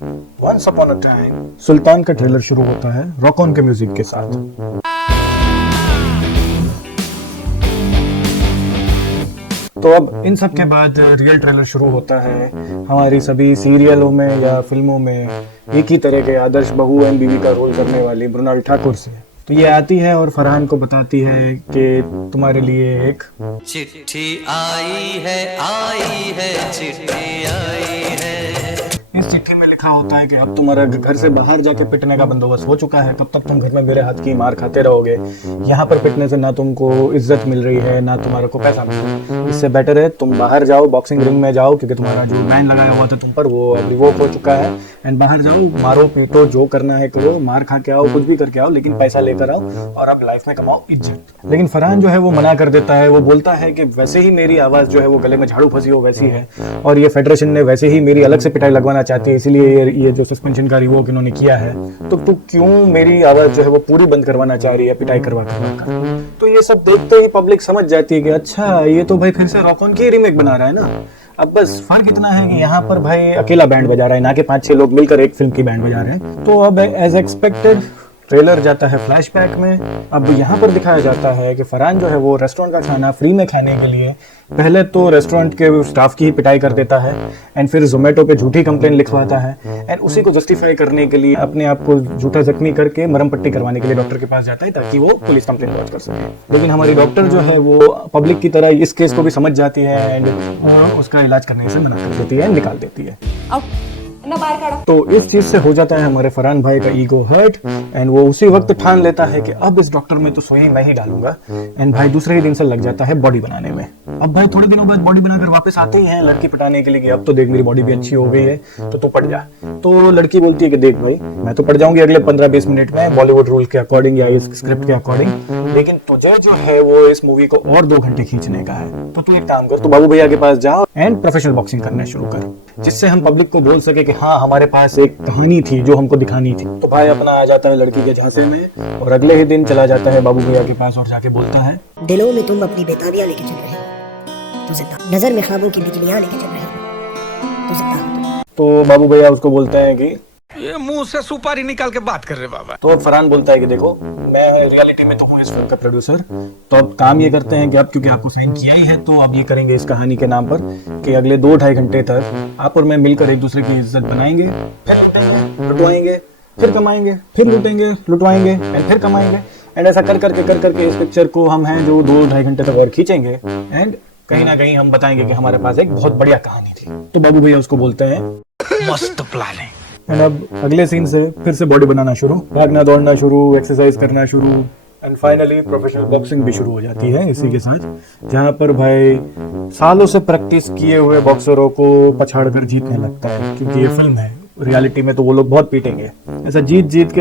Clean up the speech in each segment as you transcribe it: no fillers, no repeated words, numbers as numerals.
Once upon a time सुल्तान का trailer शुरू होता है रॉक ऑन के म्यूजिक के साथ। तो अब इन सब के बाद रियल ट्रेलर शुरू होता है हमारी सभी सीरियलों में या फिल्मों में एक ही तरह के आदर्श बहू एंड बीवी का रोल करने वाली मृणाल ठाकुर से। तो ये आती है और फरहान को बताती है कि तुम्हारे लिए एक चिट्ठी आई है चिट्ठी आई है। इस चिट्ठी में लिखा होता है कि अब तुम्हारा घर से बाहर जाके पिटने का बंदोबस्त हो चुका है, तब तक तुम घर में मेरे हाथ की मार खाते रहोगे। यहाँ पर पिटने से ना तुमको इज्जत मिल रही है ना तुम्हारे को पैसा मिल रहा है। इससे बेटर है तुम बाहर जाओ, बॉक्सिंग रिंग में जाओ, क्योंकि तुम्हारा जो बैन लगाया हुआ था तुम पर वो अब रिवोक हो चुका है। एंड बाहर जाओ, मारो पीटो, जो करना है करो, मार खा के आओ, कुछ भी करके आओ, लेकिन पैसा लेकर आओ और अब लाइफ में कमाओ इज्जत। लेकिन फरहान जो है वो मना कर देता है। वो बोलता है कि वैसे ही मेरी आवाज जो है वो गले में झाड़ू फंसी हो वैसी है, और ये फेडरेशन ने वैसे ही मेरी अलग से पिटाई लगवाना चाहती है, इसलिए ये जो सस्पेंशन का रिवोक इन्होंने किया है। तो तू क्यों मेरी आवाज जो है वो पूरी बंद करवाना चाह रही है पिटाई करवा कर। तो ये सब देखते ही पब्लिक समझ जाती है कि अच्छा ये तो भाई फिर से रॉक ऑन की रीमेक बना रहा है ना। अब बस फर्क इतना है कि यहाँ पर भाई अकेला बैंड बजा रहा है, ना कि 5-6 लोग मिलकर एक फिल्म की बैंड बजा रहे हैं। तो अब एज एक्सपेक्टेड ट्रेलर जाता है फ्लैशबैक में। अब यहाँ पर दिखाया जाता है कि फरहान जो है वो रेस्टोरेंट का खाना फ्री में खाने के लिए पहले तो रेस्टोरेंट के स्टाफ की ही पिटाई कर देता है, एंड फिर जोमेटो पे झूठी कंप्लेन लिखवाता है, एंड उसी को जस्टिफाई करने के लिए अपने आप को झूठा जख्मी करके मरहम पट्टी करवाने के लिए डॉक्टर के पास जाता है ताकि वो पुलिस कंप्लेन लॉन्च कर सके। लेकिन हमारी डॉक्टर जो है वो पब्लिक की तरह इस केस को भी समझ जाती है एंड उसका इलाज करने से मना कर देती है, निकाल देती है। तो इस चीज से हो जाता है हमारे फरहान भाई का ईगो हर्ट, एंड वो उसी वक्त ठान लेता है कि अब इस डॉक्टर में तो सुई मैं ही डालूंगा। एंड भाई दूसरे ही दिन से लग जाता है बॉडी बनाने में। अब भाई थोड़े दिनों बाद बॉडी बनाकर वापस आते ही हैं लड़की पटाने के लिए कि अब तो देख मेरी बॉडी भी अच्छी हो गई है तो तू पट जा। तो लड़की बोलती है कि देख भाई मैं तो पट जाऊंगी अगले 15-20 मिनट में बॉलीवुड रूल के अकॉर्डिंग या इस स्क्रिप्ट के अकॉर्डिंग, लेकिन तुझे जो है वो इस मूवी को और 2 घंटे खींचने का है। तो तू एक काम कर, तू बाबू भैया के पास जाओ एंड प्रोफेशनल बॉक्सिंग करना शुरू कर, जिससे हम पब्लिक को बोल सके कि हाँ हमारे पास एक कहानी थी जो हमको दिखानी थी। तो भाई अपना आ जाता है लड़की के झांसे में और अगले ही दिन चला जाता है बाबू भैया के पास और जाके बोलता है दिलों में तुम अपनी बेताबियां लेके चल रहे हो तो जिंदा, नजर में ख्वाबों की बिजलियां लेके चल रहे हो तो जिंदा। तो बाबू भैया उसको बोलते हैं कि ये मुंह से सुपारी निकाल के बात कर रहे बाबा। तो अब फरहान बोलता है कि देखो मैं रियलिटी में तो हूँ इस फिल्म का प्रोड्यूसर, तो अब काम ये करते हैं कि अब क्योंकि आपको साइन किया ही है तो अब ये करेंगे इस कहानी के नाम पर कि अगले 2-2.5 घंटे तक आप और मैं मिलकर एक दूसरे की इज्जत बनाएंगे, फिर लुटवाएंगे, फिर कमाएंगे, फिर लूटेंगे, लुटवाएंगे एंड फिर कमाएंगे, एंड ऐसा कर करके इस पिक्चर को हम हैं जो 2-2.5 घंटे तक और खींचेंगे, एंड कहीं ना कहीं हम बताएंगे कि हमारे पास एक बहुत बढ़िया कहानी थी। तो बाबू भैया उसको बोलते हैं मस्त प्लानिंग। एंड अब अगले सीन से फिर से बॉडी बनाना शुरू, भागना दौड़ना शुरू, एक्सरसाइज करना शुरू, एंड फाइनली प्रोफेशनल बॉक्सिंग भी शुरू हो जाती है इसी के साथ, जहां पर भाई सालों से प्रैक्टिस किए हुए बॉक्सरों को पछाड़ कर जीतने लगता है, क्योंकि ये फिल्म है। रियलिटी में तो वो लोग बहुत पीटेंगे। ऐसा जीत जीत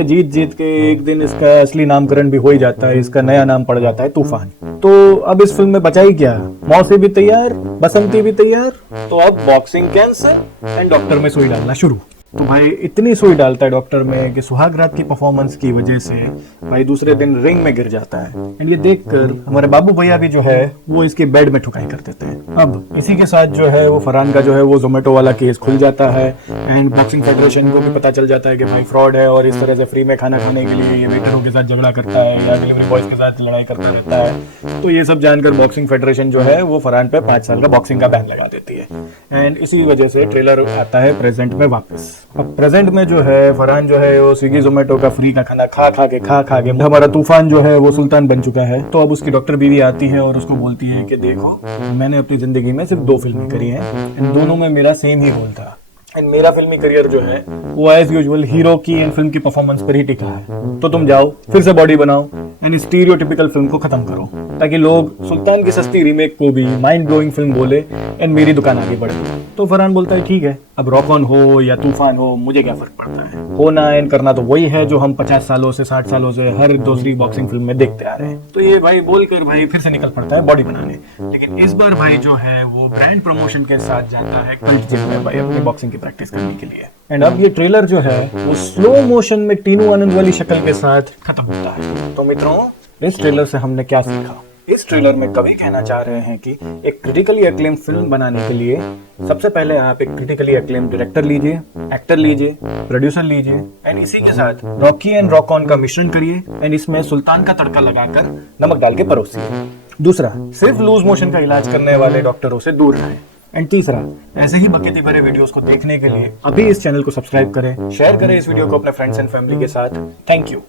के एक दिन इसका असली नामकरण भी हो ही जाता है, इसका नया नाम पड़ जाता है तूफान। तो अब इस फिल्म में बचा ही क्या, मौसी भी तैयार, बसंती भी तैयार, तो अब बॉक्सिंग कैंसर एंड डॉक्टर में सुई डालना शुरू। तो भाई इतनी सुई डालता है डॉक्टर में कि सुहाग रात की परफॉर्मेंस की वजह से भाई दूसरे दिन रिंग में गिर जाता है, एंड ये देखकर हमारे बाबू भैया भी जो है वो इसके बेड में ठुकाई कर देते हैं। अब इसी के साथ जो है वो फरहान का जो है वो जोमेटो वाला केस खुल जाता है, एंड बॉक्सिंग फेडरेशन को भी पता चल जाता है कि भाई फ्रॉड है और इस तरह से फ्री में खाना खाने के लिए ये वेटरों के साथ झगड़ा करता है या डिलीवरी बॉयज के साथ लड़ाई करता रहता है। तो ये सब जानकर बॉक्सिंग फेडरेशन जो है वो फरहान पे 5 साल का बॉक्सिंग का बैन लगा देती है, एंड इसी वजह से ट्रेलर आता है प्रेजेंट में वापस। अब प्रेजेंट में जो है फरहान जो है वो स्विगी जोमेटो का फ्री का खाना खा खा के हमारा तूफान जो है वो सुल्तान बन चुका है। तो अब उसकी डॉक्टर बीवी आती है और उसको बोलती है कि देखो मैंने अपनी जिंदगी में सिर्फ 2 फिल्में करी हैं, इन दोनों में मेरा सेम ही रोल था, एंड मेरा फिल्मी करियर जो है वो एज यूजुअल हीरो की एंड फिल्म की परफॉर्मेंस पर ही टिका है। तो तुम जाओ फिर से बॉडी बनाओ एंड स्टीरियोटिपिकल फिल्म को खत्म करो, ताकि लोग सुल्तान की सस्ती रीमेक को भी माइंड ब्लोइंग फिल्म बोले एंड मेरी दुकान आगे बढ़े। तो फरहान बोलता है ठीक है, अब रॉक ऑन हो या तूफान हो मुझे क्या फर्क पड़ता है, होना एंड करना तो वही है जो हम 50 सालों से 60 सालों से हर दूसरी बॉक्सिंग फिल्म में देखते आ रहे हैं। तो ये भाई बोलकर भाई फिर से निकल पड़ता है बॉडी बनाने, लेकिन इस बार भाई जो है वो ब्रांड प्रमोशन के साथ जाता है कल्ट जिम में भाई अपनी बॉक्सिंग की प्रैक्टिस करने के लिए। एंड अब ये ट्रेलर जो है वो स्लो मोशन में टीनू आनंद वाली शक्ल के साथ खत्म होता है। तो मित्रों इस ट्रेलर से हमने क्या सीखा, इस ट्रेलर में कवि कहना चाह रहे हैं कि एक क्रिटिकली अक्लेम फिल्म बनाने के लिए सबसे पहले आप एक क्रिटिकली अक्लेम डायरेक्टर लीजिए, एक्टर लीजिए, प्रोड्यूसर लीजिए एंड इसी के साथ रॉकी एंड रॉक ऑन का मिश्रण करिए एंड इसमें सुल्तान का तड़का लगाकर नमक डाल के परोसिए। दूसरा, सिर्फ लूज मोशन का इलाज करने वाले डॉक्टरों से दूर रहें। एंड तीसरा, ऐसे ही बकेती भरे वीडियोस को देखने के लिए अभी इस चैनल को सब्सक्राइब करें, शेयर करें इस वीडियो को अपने फ्रेंड्स एंड फैमिली के साथ। Thank you.